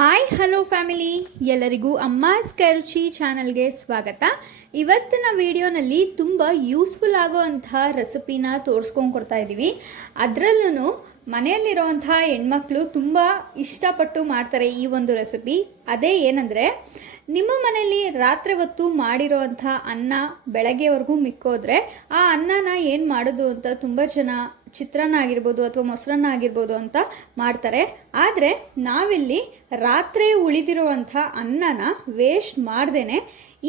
Hi hello family, ಎಲ್ಲರಿಗೂ ಅಮ್ಮಾಸ್ ಕೈರುಚಿ ಚಾನಲ್ಗೆ ಸ್ವಾಗತ. ಇವತ್ತಿನ ವಿಡಿಯೋನಲ್ಲಿ ತುಂಬ ಯೂಸ್ಫುಲ್ ಆಗೋವಂಥ ರೆಸಿಪಿನ ತೋರಿಸ್ಕೊಂಡು ಕೊಡ್ತಾ ಇದ್ದೀವಿ. ಅದರಲ್ಲೂ ಮನೆಯಲ್ಲಿರುವಂಥ ಹೆಣ್ಮಕ್ಳು ತುಂಬ ಇಷ್ಟಪಟ್ಟು ಮಾಡ್ತಾರೆ ಈ ಒಂದು ರೆಸಿಪಿ. ಅದೇ ಏನಂದರೆ, ನಿಮ್ಮ ಮನೆಯಲ್ಲಿ ರಾತ್ರಿ ಹೊತ್ತು ಮಾಡಿರೋವಂಥ ಅನ್ನ ಬೆಳಗ್ಗೆವರೆಗೂ ಮಿಕ್ಕೋದ್ರೆ ಆ ಅನ್ನನ ಏನು ಮಾಡೋದು ಅಂತ ತುಂಬ ಜನ ಚಿತ್ರಾನ್ನ ಆಗಿರ್ಬೋದು ಅಥವಾ ಮೊಸರನ್ನ ಆಗಿರ್ಬೋದು ಅಂತ ಮಾಡ್ತಾರೆ. ಆದರೆ ನಾವಿಲ್ಲಿ ರಾತ್ರಿ ಉಳಿದಿರುವಂಥ ಅನ್ನನ ವೇಸ್ಟ್ ಮಾಡ್ದೇನೆ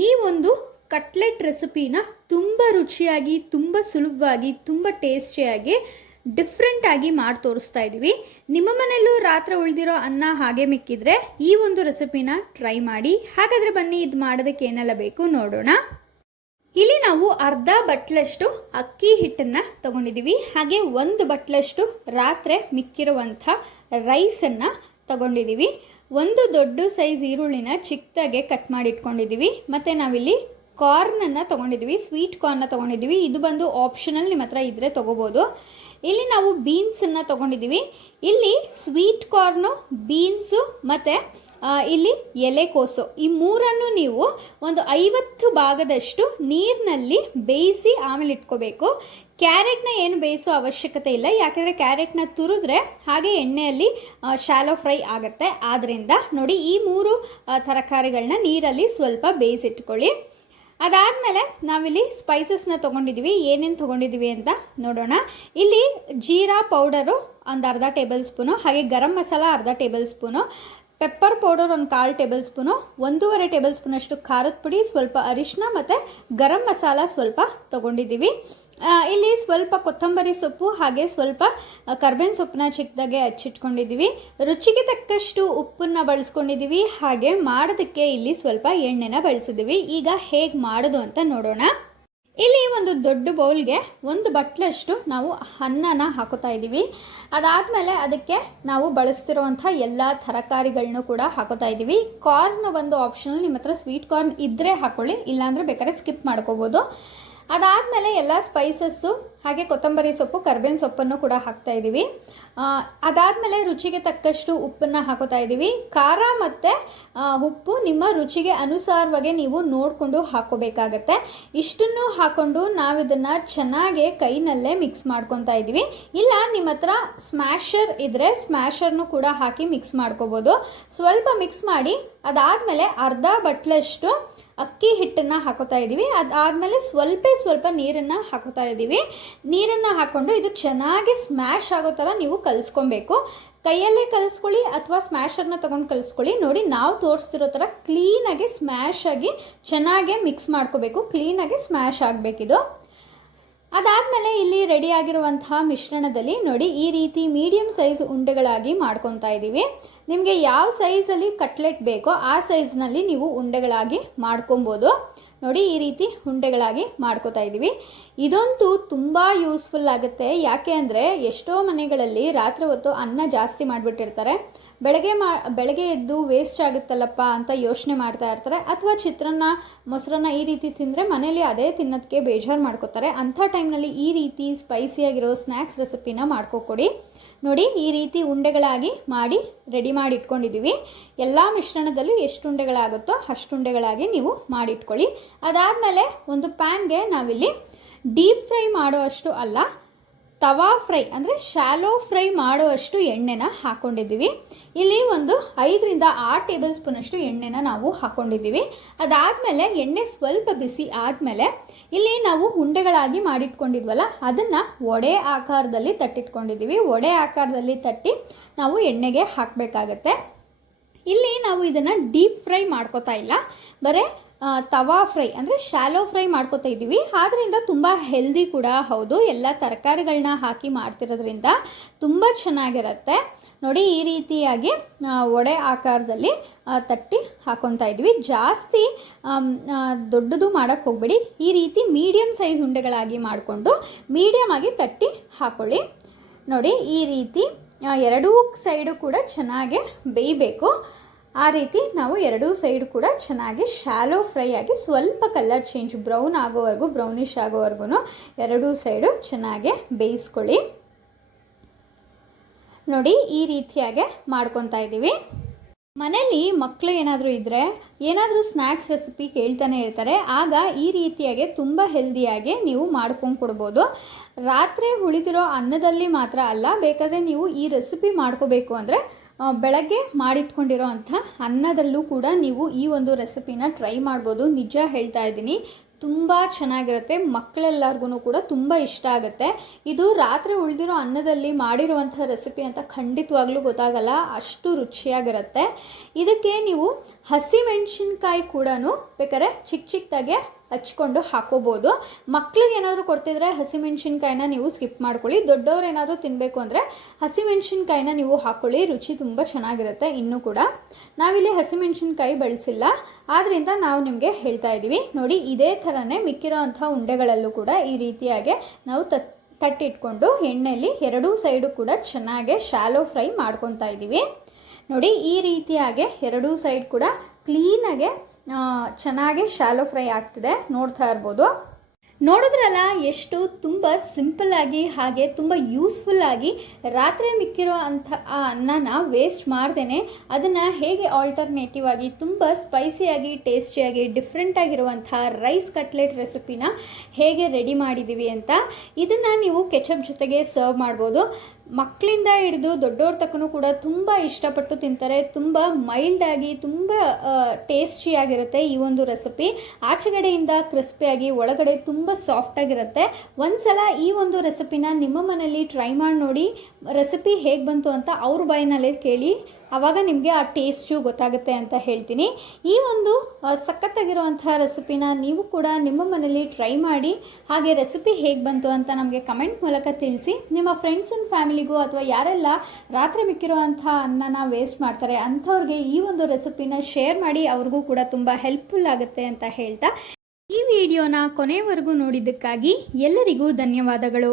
ಈ ಒಂದು ಕಟ್ಲೆಟ್ ರೆಸಿಪಿನ ತುಂಬ ರುಚಿಯಾಗಿ, ತುಂಬ ಸುಲಭವಾಗಿ, ತುಂಬ ಟೇಸ್ಟಿಯಾಗಿ, ಡಿಫ್ರೆಂಟಾಗಿ ಮಾಡಿ ತೋರಿಸ್ತಾ ಇದ್ದೀವಿ. ನಿಮ್ಮ ಮನೆಯಲ್ಲೂ ರಾತ್ರಿ ಉಳಿದಿರೋ ಅನ್ನ ಹಾಗೆ ಮಿಕ್ಕಿದ್ರೆ ಈ ಒಂದು ರೆಸಿಪಿನ ಟ್ರೈ ಮಾಡಿ. ಹಾಗಾದರೆ ಬನ್ನಿ, ಇದು ಮಾಡೋದಕ್ಕೆ ಏನೆಲ್ಲ ಬೇಕು ನೋಡೋಣ. ಇಲ್ಲಿ ನಾವು ಅರ್ಧ ಬಟ್ಲಷ್ಟು ಅಕ್ಕಿ ಹಿಟ್ಟನ್ನು ತಗೊಂಡಿದ್ದೀವಿ. ಹಾಗೆ ಒಂದು ಬಟ್ಲಷ್ಟು ರಾತ್ರಿ ಮಿಕ್ಕಿರುವಂಥ ರೈಸನ್ನು ತಗೊಂಡಿದ್ದೀವಿ. ಒಂದು ದೊಡ್ಡ ಸೈಜ್ ಈರುಳ್ಳಿನ ಚಿಕ್ಕದಾಗೆ ಕಟ್ ಮಾಡಿ ಇಟ್ಕೊಂಡಿದ್ದೀವಿ. ಮತ್ತು ನಾವಿಲ್ಲಿ ಕಾರ್ನನ್ನು ತೊಗೊಂಡಿದ್ದೀವಿ, ಸ್ವೀಟ್ ಕಾರ್ನ ತೊಗೊಂಡಿದ್ದೀವಿ. ಇದು ಬಂದು ಆಪ್ಷನಲ್, ನಿಮ್ಮ ಹತ್ರ ಇದ್ದರೆ ತೊಗೋಬೋದು. ಇಲ್ಲಿ ನಾವು ಬೀನ್ಸನ್ನು ತೊಗೊಂಡಿದ್ದೀವಿ. ಇಲ್ಲಿ ಸ್ವೀಟ್ ಕಾರ್ನು, ಬೀನ್ಸು ಮತ್ತು ಇಲ್ಲಿ ಎಲೆಕೋಸು, ಈ ಮೂರನ್ನು ನೀವು ಒಂದು 50 ಭಾಗದಷ್ಟು ನೀರಿನಲ್ಲಿ ಬೇಯಿಸಿ ಆಮೇಲೆ ಇಟ್ಕೋಬೇಕು. ಕ್ಯಾರೆಟ್ನ ಏನು ಬೇಯಿಸೋ ಅವಶ್ಯಕತೆ ಇಲ್ಲ, ಯಾಕೆಂದರೆ ಕ್ಯಾರೆಟ್ನ ತುರಿದ್ರೆ ಹಾಗೆ ಎಣ್ಣೆಯಲ್ಲಿ ಶಾಲೋ ಫ್ರೈ ಆಗುತ್ತೆ. ಆದ್ದರಿಂದ ನೋಡಿ, ಈ 3 ತರಕಾರಿಗಳನ್ನ ನೀರಲ್ಲಿ ಸ್ವಲ್ಪ ಬೇಯಿಸಿಟ್ಕೊಳ್ಳಿ. ಅದಾದಮೇಲೆ ನಾವಿಲ್ಲಿ ಸ್ಪೈಸಸ್ನ ತೊಗೊಂಡಿದ್ದೀವಿ. ಏನೇನು ತೊಗೊಂಡಿದ್ದೀವಿ ಅಂತ ನೋಡೋಣ. ಇಲ್ಲಿ ಜೀರಾ ಪೌಡರು ಒಂದು ಅರ್ಧ ಟೇಬಲ್ ಸ್ಪೂನು, ಹಾಗೆ ಗರಂ ಮಸಾಲ ಅರ್ಧ ಟೇಬಲ್ ಸ್ಪೂನು, ಪೆಪ್ಪರ್ ಪೌಡರ್ ಒಂದು 1/4 ಟೇಬಲ್ ಸ್ಪೂನು, 1.5 ಟೇಬಲ್ ಸ್ಪೂನಷ್ಟು ಖಾರದ ಪುಡಿ, ಸ್ವಲ್ಪ ಅರಿಶಿನ ಮತ್ತು ಗರಂ ಮಸಾಲ ಸ್ವಲ್ಪ ತೊಗೊಂಡಿದ್ದೀವಿ. ಇಲ್ಲಿ ಸ್ವಲ್ಪ ಕೊತ್ತಂಬರಿ ಸೊಪ್ಪು ಹಾಗೆ ಸ್ವಲ್ಪ ಕರ್ಬೇವಿನ ಸೊಪ್ಪನ್ನ ಚಿಕ್ಕದಾಗೆ ಹಚ್ಚಿಟ್ಕೊಂಡಿದ್ದೀವಿ. ರುಚಿಗೆ ತಕ್ಕಷ್ಟು ಉಪ್ಪನ್ನು ಬಳಸ್ಕೊಂಡಿದ್ದೀವಿ. ಹಾಗೆ ಮಾಡೋದಕ್ಕೆ ಇಲ್ಲಿ ಸ್ವಲ್ಪ ಎಣ್ಣೆನ ಬಳಸಿದ್ದೀವಿ. ಈಗ ಹೇಗೆ ಮಾಡೋದು ಅಂತ ನೋಡೋಣ. ಇಲ್ಲಿ ಒಂದು ದೊಡ್ಡ ಬೌಲ್ಗೆ ಒಂದು ಬಟ್ಲಷ್ಟು ನಾವು ಅನ್ನನ ಹಾಕೋತಾ ಇದ್ದೀವಿ. ಅದಾದಮೇಲೆ ಅದಕ್ಕೆ ನಾವು ಬಳಸ್ತಿರುವಂಥ ಎಲ್ಲ ತರಕಾರಿಗಳನ್ನೂ ಕೂಡ ಹಾಕೋತಾ ಇದ್ದೀವಿ. ಕಾರ್ನ್ ಒಂದು ಆಪ್ಷನಲ್, ನಿಮ್ಮ ಹತ್ರ ಸ್ವೀಟ್ ಕಾರ್ನ್ ಇದ್ದರೆ ಹಾಕ್ಕೊಳ್ಳಿ, ಇಲ್ಲಾಂದರೆ ಬೇಕಾದ್ರೆ ಸ್ಕಿಪ್ ಮಾಡ್ಕೋಬೋದು. ಅದಾದಮೇಲೆ ಎಲ್ಲ ಸ್ಪೈಸಸ್ಸು ಹಾಗೆ ಕೊತ್ತಂಬರಿ ಸೊಪ್ಪು, ಕರ್ಬೇವಿನ ಸೊಪ್ಪನ್ನು ಕೂಡ ಹಾಕ್ತಾ ಇದ್ದೀವಿ. ಅದಾದಮೇಲೆ ರುಚಿಗೆ ತಕ್ಕಷ್ಟು ಉಪ್ಪನ್ನು ಹಾಕೋತಾ ಇದ್ದೀವಿ. ಖಾರ ಮತ್ತು ಉಪ್ಪು ನಿಮ್ಮ ರುಚಿಗೆ ಅನುಸಾರವಾಗಿ ನೀವು ನೋಡಿಕೊಂಡು ಹಾಕೋಬೇಕಾಗತ್ತೆ. ಇಷ್ಟನ್ನು ಹಾಕ್ಕೊಂಡು ನಾವಿದನ್ನು ಚೆನ್ನಾಗಿ ಕೈನಲ್ಲೇ ಮಿಕ್ಸ್ ಮಾಡ್ಕೊತಾ ಇದ್ದೀವಿ. ಇಲ್ಲ ನಿಮ್ಮ ಹತ್ರ ಸ್ಮ್ಯಾಶರ್ ಇದ್ದರೆ ಸ್ಮ್ಯಾಶರ್ನು ಕೂಡ ಹಾಕಿ ಮಿಕ್ಸ್ ಮಾಡ್ಕೋಬೋದು. ಸ್ವಲ್ಪ ಮಿಕ್ಸ್ ಮಾಡಿ ಅದಾದಮೇಲೆ ಅರ್ಧ ಬಟ್ಲಷ್ಟು ಅಕ್ಕಿ ಹಿಟ್ಟನ್ನು ಹಾಕೋತಾ ಇದ್ದೀವಿ. ಅದಾದಮೇಲೆ ಸ್ವಲ್ಪ ನೀರನ್ನು ಹಾಕೋತಾ ಇದ್ದೀವಿ. ನೀರನ್ನು ಹಾಕ್ಕೊಂಡು ಇದು ಚೆನ್ನಾಗಿ ಸ್ಮ್ಯಾಶ್ ಆಗೋ ಥರ ನೀವು ಕಲಿಸ್ಕೊಬೇಕು. ಕೈಯಲ್ಲೇ ಕಲಿಸ್ಕೊಳ್ಳಿ ಅಥವಾ ಸ್ಮ್ಯಾಶರ್ನ ತೊಗೊಂಡು ಕಲಿಸ್ಕೊಳ್ಳಿ. ನೋಡಿ, ನಾವು ತೋರಿಸ್ತಿರೋ ಥರ ಕ್ಲೀನಾಗಿ ಸ್ಮ್ಯಾಶ್ ಆಗಿ ಚೆನ್ನಾಗೇ ಮಿಕ್ಸ್ ಮಾಡ್ಕೋಬೇಕು. ಕ್ಲೀನಾಗಿ ಸ್ಮ್ಯಾಶ್ ಆಗಬೇಕಿದು. ಅದಾದಮೇಲೆ ಇಲ್ಲಿ ರೆಡಿಯಾಗಿರುವಂತಹ ಮಿಶ್ರಣದಲ್ಲಿ ನೋಡಿ, ಈ ರೀತಿ ಮೀಡಿಯಮ್ ಸೈಜ್ ಉಂಡೆಗಳಾಗಿ ಮಾಡ್ಕೊತಾ ಇದ್ದೀವಿ. ನಿಮಗೆ ಯಾವ ಸೈಜಲ್ಲಿ ಕಟ್ಲೆಟ್ ಬೇಕೋ ಆ ಸೈಜ್ನಲ್ಲಿ ನೀವು ಉಂಡೆಗಳಾಗಿ ಮಾಡ್ಕೊಬೋದು. ನೋಡಿ, ಈ ರೀತಿ ಉಂಡೆಗಳಾಗಿ ಮಾಡ್ಕೋತಾ ಇದ್ದೀವಿ. ಇದಂತೂ ತುಂಬ ಯೂಸ್ಫುಲ್ ಆಗುತ್ತೆ. ಯಾಕೆ ಅಂದರೆ ಎಷ್ಟೋ ಮನೆಗಳಲ್ಲಿ ರಾತ್ರಿ ಹೊತ್ತು ಅನ್ನ ಜಾಸ್ತಿ ಮಾಡಿಬಿಟ್ಟಿರ್ತಾರೆ. ಬೆಳಗ್ಗೆ ಎದ್ದು ವೇಸ್ಟ್ ಆಗುತ್ತಲ್ಲಪ್ಪ ಅಂತ ಯೋಚನೆ ಮಾಡ್ತಾ ಇರ್ತಾರೆ. ಅಥವಾ ಚಿತ್ರಾನ್ನ, ಮೊಸರನ್ನ ಈ ರೀತಿ ತಿಂದರೆ ಮನೇಲಿ ಅದೇ ತಿನ್ನೋದಕ್ಕೆ ಬೇಜಾರು ಮಾಡ್ಕೋತಾರೆ. ಅಂಥ ಟೈಮ್ನಲ್ಲಿ ಈ ರೀತಿ ಸ್ಪೈಸಿಯಾಗಿರೋ ಸ್ನ್ಯಾಕ್ಸ್ ರೆಸಿಪಿನ ಮಾಡ್ಕೊಕೊಡಿ. ನೋಡಿ, ಈ ರೀತಿ ಉಂಡೆಗಳಾಗಿ ಮಾಡಿ ರೆಡಿ ಮಾಡಿ ಇಟ್ಕೊಂಡಿದ್ದೀವಿ. ಎಲ್ಲ ಮಿಶ್ರಣದಲ್ಲೂ ಎಷ್ಟು ಉಂಡೆಗಳಾಗುತ್ತೋ ಅಷ್ಟು ಉಂಡೆಗಳಾಗಿ ನೀವು ಮಾಡಿಟ್ಕೊಳ್ಳಿ. ಅದಾದಮೇಲೆ ಒಂದು ಪ್ಯಾನ್ಗೆ ನಾವಿಲ್ಲಿ ಡೀಪ್ ಫ್ರೈ ಮಾಡೋ ಅಷ್ಟು ಅಲ್ಲ, ತವಾ ಫ್ರೈ ಅಂದರೆ ಶಾಲೋ ಫ್ರೈ ಮಾಡುವಷ್ಟು ಎಣ್ಣೆನ ಹಾಕ್ಕೊಂಡಿದ್ದೀವಿ. ಇಲ್ಲಿ ಒಂದು 5-6 ಟೇಬಲ್ ಸ್ಪೂನಷ್ಟು ಎಣ್ಣೆನ ನಾವು ಹಾಕ್ಕೊಂಡಿದ್ದೀವಿ. ಅದಾದಮೇಲೆ ಎಣ್ಣೆ ಸ್ವಲ್ಪ ಬಿಸಿ ಆದಮೇಲೆ ಇಲ್ಲಿ ನಾವು ಉಂಡೆಗಳಾಗಿ ಮಾಡಿಟ್ಕೊಂಡಿದ್ವಲ್ಲ ಅದನ್ನು ವಡೆ ಆಕಾರದಲ್ಲಿ ತಟ್ಟಿಟ್ಕೊಂಡಿದ್ದೀವಿ. ವಡೆ ಆಕಾರದಲ್ಲಿ ತಟ್ಟಿ ನಾವು ಎಣ್ಣೆಗೆ ಹಾಕಬೇಕಾಗತ್ತೆ. ಇಲ್ಲಿ ನಾವು ಇದನ್ನು ಡೀಪ್ ಫ್ರೈ ಮಾಡ್ಕೋತಾ ಇಲ್ಲ, ಬರೀ ತವಾ ಫ್ರೈ ಅಂದರೆ ಶಾಲೋ ಫ್ರೈ ಮಾಡ್ಕೋತಾ ಇದ್ದೀವಿ. ಆದ್ದರಿಂದ ತುಂಬ ಹೆಲ್ದಿ ಕೂಡ ಹೌದು. ಎಲ್ಲ ತರಕಾರಿಗಳನ್ನ ಹಾಕಿ ಮಾಡ್ತಿರೋದ್ರಿಂದ ತುಂಬ ಚೆನ್ನಾಗಿರುತ್ತೆ. ನೋಡಿ, ಈ ರೀತಿಯಾಗಿ ವಡೆ ಆಕಾರದಲ್ಲಿ ತಟ್ಟಿ ಹಾಕೊತಾ ಇದ್ವಿ. ಜಾಸ್ತಿ ದೊಡ್ಡದು ಮಾಡೋಕ್ಕೆ ಹೋಗಬೇಡಿ. ಈ ರೀತಿ ಮೀಡಿಯಮ್ ಸೈಜ್ ಉಂಡೆಗಳಾಗಿ ಮಾಡಿಕೊಂಡು ಮೀಡಿಯಮ್ ಆಗಿ ತಟ್ಟಿ ಹಾಕೊಳ್ಳಿ. ನೋಡಿ, ಈ ರೀತಿ ಎರಡೂ ಸೈಡು ಕೂಡ ಚೆನ್ನಾಗಿ ಬೇಯಬೇಕು. ಆ ರೀತಿ ನಾವು ಎರಡೂ ಸೈಡ್ ಕೂಡ ಚೆನ್ನಾಗಿ ಶಾಲೋ ಫ್ರೈ ಆಗಿ ಸ್ವಲ್ಪ ಕಲರ್ ಚೇಂಜ್ ಬ್ರೌನ್ ಆಗೋವರೆಗೂ, ಬ್ರೌನಿಷ್ ಆಗೋವರೆಗೂ ಎರಡೂ ಸೈಡು ಚೆನ್ನಾಗಿ ಬೇಯಿಸ್ಕೊಳ್ಳಿ. ನೋಡಿ, ಈ ರೀತಿಯಾಗಿ ಮಾಡ್ಕೊತಾ ಇದ್ದೀವಿ. ಮನೇಲಿ ಮಕ್ಕಳು ಏನಾದರೂ ಇದ್ದರೆ ಏನಾದರೂ ಸ್ನ್ಯಾಕ್ಸ್ ರೆಸಿಪಿ ಕೇಳ್ತಾನೆ ಇರ್ತಾರೆ. ಆಗ ಈ ರೀತಿಯಾಗಿ ತುಂಬ ಹೆಲ್ದಿಯಾಗಿ ನೀವು ಮಾಡ್ಕೊಂಡು ಕೊಡ್ಬೋದು. ರಾತ್ರಿ ಉಳಿದಿರೋ ಅನ್ನದಲ್ಲಿ ಮಾತ್ರ ಅಲ್ಲ, ಬೇಕಾದರೆ ನೀವು ಈ ರೆಸಿಪಿ ಮಾಡ್ಕೋಬೇಕು ಅಂದರೆ ಬೆಳಗ್ಗೆ ಮಾಡಿಟ್ಕೊಂಡಿರೋ ಅಂಥ ಅನ್ನದಲ್ಲೂ ಕೂಡ ನೀವು ಈ ಒಂದು ರೆಸಿಪಿನ ಟ್ರೈ ಮಾಡ್ಬೋದು. ನಿಜ ಹೇಳ್ತಾ ಇದ್ದೀನಿ, ತುಂಬ ಚೆನ್ನಾಗಿರುತ್ತೆ. ಮಕ್ಕಳೆಲ್ಲರಿಗೂ ಕೂಡ ತುಂಬ ಇಷ್ಟ ಆಗುತ್ತೆ. ಇದು ರಾತ್ರಿ ಉಳಿದಿರೋ ಅನ್ನದಲ್ಲಿ ಮಾಡಿರುವಂಥ ರೆಸಿಪಿ ಅಂತ ಖಂಡಿತವಾಗ್ಲೂ ಗೊತ್ತಾಗಲ್ಲ, ಅಷ್ಟು ರುಚಿಯಾಗಿರುತ್ತೆ. ಇದಕ್ಕೆ ನೀವು ಹಸಿಮೆಣಸಿನ್ಕಾಯಿ ಕೂಡ ಬೇಕಾದ್ರೆ ಚಿಕ್ಕ ಚಿಕ್ಕದಾಗೆ ಹಚ್ಕೊಂಡು ಹಾಕೋಬೋದು. ಮಕ್ಳಿಗೆ ಏನಾದರೂ ಕೊಡ್ತಿದ್ರೆ ಹಸಿಮೆಣ್ಸಿನ್ಕಾಯಿನ ನೀವು ಸ್ಕಿಪ್ ಮಾಡ್ಕೊಳ್ಳಿ. ದೊಡ್ಡವ್ರು ಏನಾದರೂ ತಿನ್ನಬೇಕು ಅಂದರೆ ಹಸಿಮೆಣ್ಸಿನ್ಕಾಯಿನ ನೀವು ಹಾಕ್ಕೊಳ್ಳಿ, ರುಚಿ ತುಂಬ ಚೆನ್ನಾಗಿರುತ್ತೆ. ಇನ್ನೂ ಕೂಡ ನಾವಿಲ್ಲಿ ಹಸಿಮೆಣ್ಸಿನ್ಕಾಯಿ ಬಳಸಿಲ್ಲ, ಆದ್ದರಿಂದ ನಾವು ನಿಮಗೆ ಹೇಳ್ತಾ ಇದ್ದೀವಿ. ನೋಡಿ, ಇದೇ ಥರನೇ ಮಿಕ್ಕಿರೋ ಅಂಥ ಉಂಡೆಗಳಲ್ಲೂ ಕೂಡ ಈ ರೀತಿಯಾಗಿ ನಾವು ತಟ್ಟಿಟ್ಕೊಂಡು ಎಣ್ಣೆಯಲ್ಲಿ ಎರಡೂ ಸೈಡು ಕೂಡ ಚೆನ್ನಾಗಿ ಶಾಲೋ ಫ್ರೈ ಮಾಡ್ಕೊತಾ ಇದ್ದೀವಿ. ನೋಡಿ, ಈ ರೀತಿಯಾಗಿ ಎರಡೂ ಸೈಡ್ ಕೂಡ ಕ್ಲೀನಾಗೆ ಚೆನ್ನಾಗಿ ಶಾಲೋ ಫ್ರೈ ಆಗ್ತಿದೆ, ನೋಡ್ತಾ ಇರ್ಬೋದು. ನೋಡಿದ್ರಲ್ಲ ಎಷ್ಟು ತುಂಬ ಸಿಂಪಲ್ಲಾಗಿ ಹಾಗೆ ತುಂಬ ಯೂಸ್ಫುಲ್ಲಾಗಿ ರಾತ್ರಿ ಮಿಕ್ಕಿರೋ ಅಂಥ ಆ ಅನ್ನನ ವೇಸ್ಟ್ ಮಾಡ್ದೇ ಅದನ್ನು ಹೇಗೆ ಆಲ್ಟರ್ನೇಟಿವ್ ಆಗಿ ತುಂಬ ಸ್ಪೈಸಿಯಾಗಿ ಟೇಸ್ಟಿಯಾಗಿ ಡಿಫ್ರೆಂಟಾಗಿರುವಂಥ ರೈಸ್ ಕಟ್ಲೆಟ್ ರೆಸಿಪಿನ ಹೇಗೆ ರೆಡಿ ಮಾಡಿದ್ದೀವಿ ಅಂತ. ಇದನ್ನು ನೀವು ಕೆಚಪ್ ಜೊತೆಗೆ ಸರ್ವ್ ಮಾಡ್ಬೋದು. ಮಕ್ಕಳಿಂದ ಹಿಡಿದು ದೊಡ್ಡವ್ರ ತಕ್ಕನೂ ಕೂಡ ತುಂಬ ಇಷ್ಟಪಟ್ಟು ತಿಂತಾರೆ. ತುಂಬ ಮೈಲ್ಡಾಗಿ ತುಂಬ ಟೇಸ್ಟಿಯಾಗಿರುತ್ತೆ ಈ ಒಂದು ರೆಸಿಪಿ. ಆಚೆಗಡೆಯಿಂದ ಕ್ರಿಸ್ಪಿಯಾಗಿ ಒಳಗಡೆ ತುಂಬ ಸಾಫ್ಟಾಗಿರುತ್ತೆ. ಒಂದ್ಸಲ ಈ ಒಂದು ರೆಸಿಪಿನ ನಿಮ್ಮ ಮನೇಲಿ ಟ್ರೈ ಮಾಡಿ ನೋಡಿ. ರೆಸಿಪಿ ಹೇಗೆ ಬಂತು ಅಂತ ಅವ್ರ ಬಾಯಿನಲ್ಲೇ ಕೇಳಿ, ಆವಾಗ ನಿಮಗೆ ಆ ಟೇಸ್ಟು ಗೊತ್ತಾಗುತ್ತೆ ಅಂತ ಹೇಳ್ತೀನಿ. ಈ ಒಂದು ಸಖತ್ತಾಗಿರುವಂಥ ರೆಸಿಪಿನ ನೀವು ಕೂಡ ನಿಮ್ಮ ಮನೇಲಿ ಟ್ರೈ ಮಾಡಿ. ಹಾಗೆ ರೆಸಿಪಿ ಹೇಗೆ ಬಂತು ಅಂತ ನಮಗೆ ಕಮೆಂಟ್ ಮೂಲಕ ತಿಳಿಸಿ. ನಿಮ್ಮ ಫ್ರೆಂಡ್ಸ್ ಆ್ಯಂಡ್ ಫ್ಯಾಮಿಲಿಗೂ ಅಥವಾ ಯಾರೆಲ್ಲ ರಾತ್ರಿ ಮಿಕ್ಕಿರುವಂಥ ಅನ್ನನ ವೇಸ್ಟ್ ಮಾಡ್ತಾರೆ ಅಂಥವ್ರಿಗೆ ಈ ಒಂದು ರೆಸಿಪಿನ ಶೇರ್ ಮಾಡಿ, ಅವ್ರಿಗೂ ಕೂಡ ತುಂಬ ಹೆಲ್ಪ್ಫುಲ್ ಆಗುತ್ತೆ ಅಂತ ಹೇಳ್ತಾ ಈ ವಿಡಿಯೋನ ಕೊನೆಯವರೆಗೂ ನೋಡಿದ್ದಕ್ಕಾಗಿ ಎಲ್ಲರಿಗೂ ಧನ್ಯವಾದಗಳು.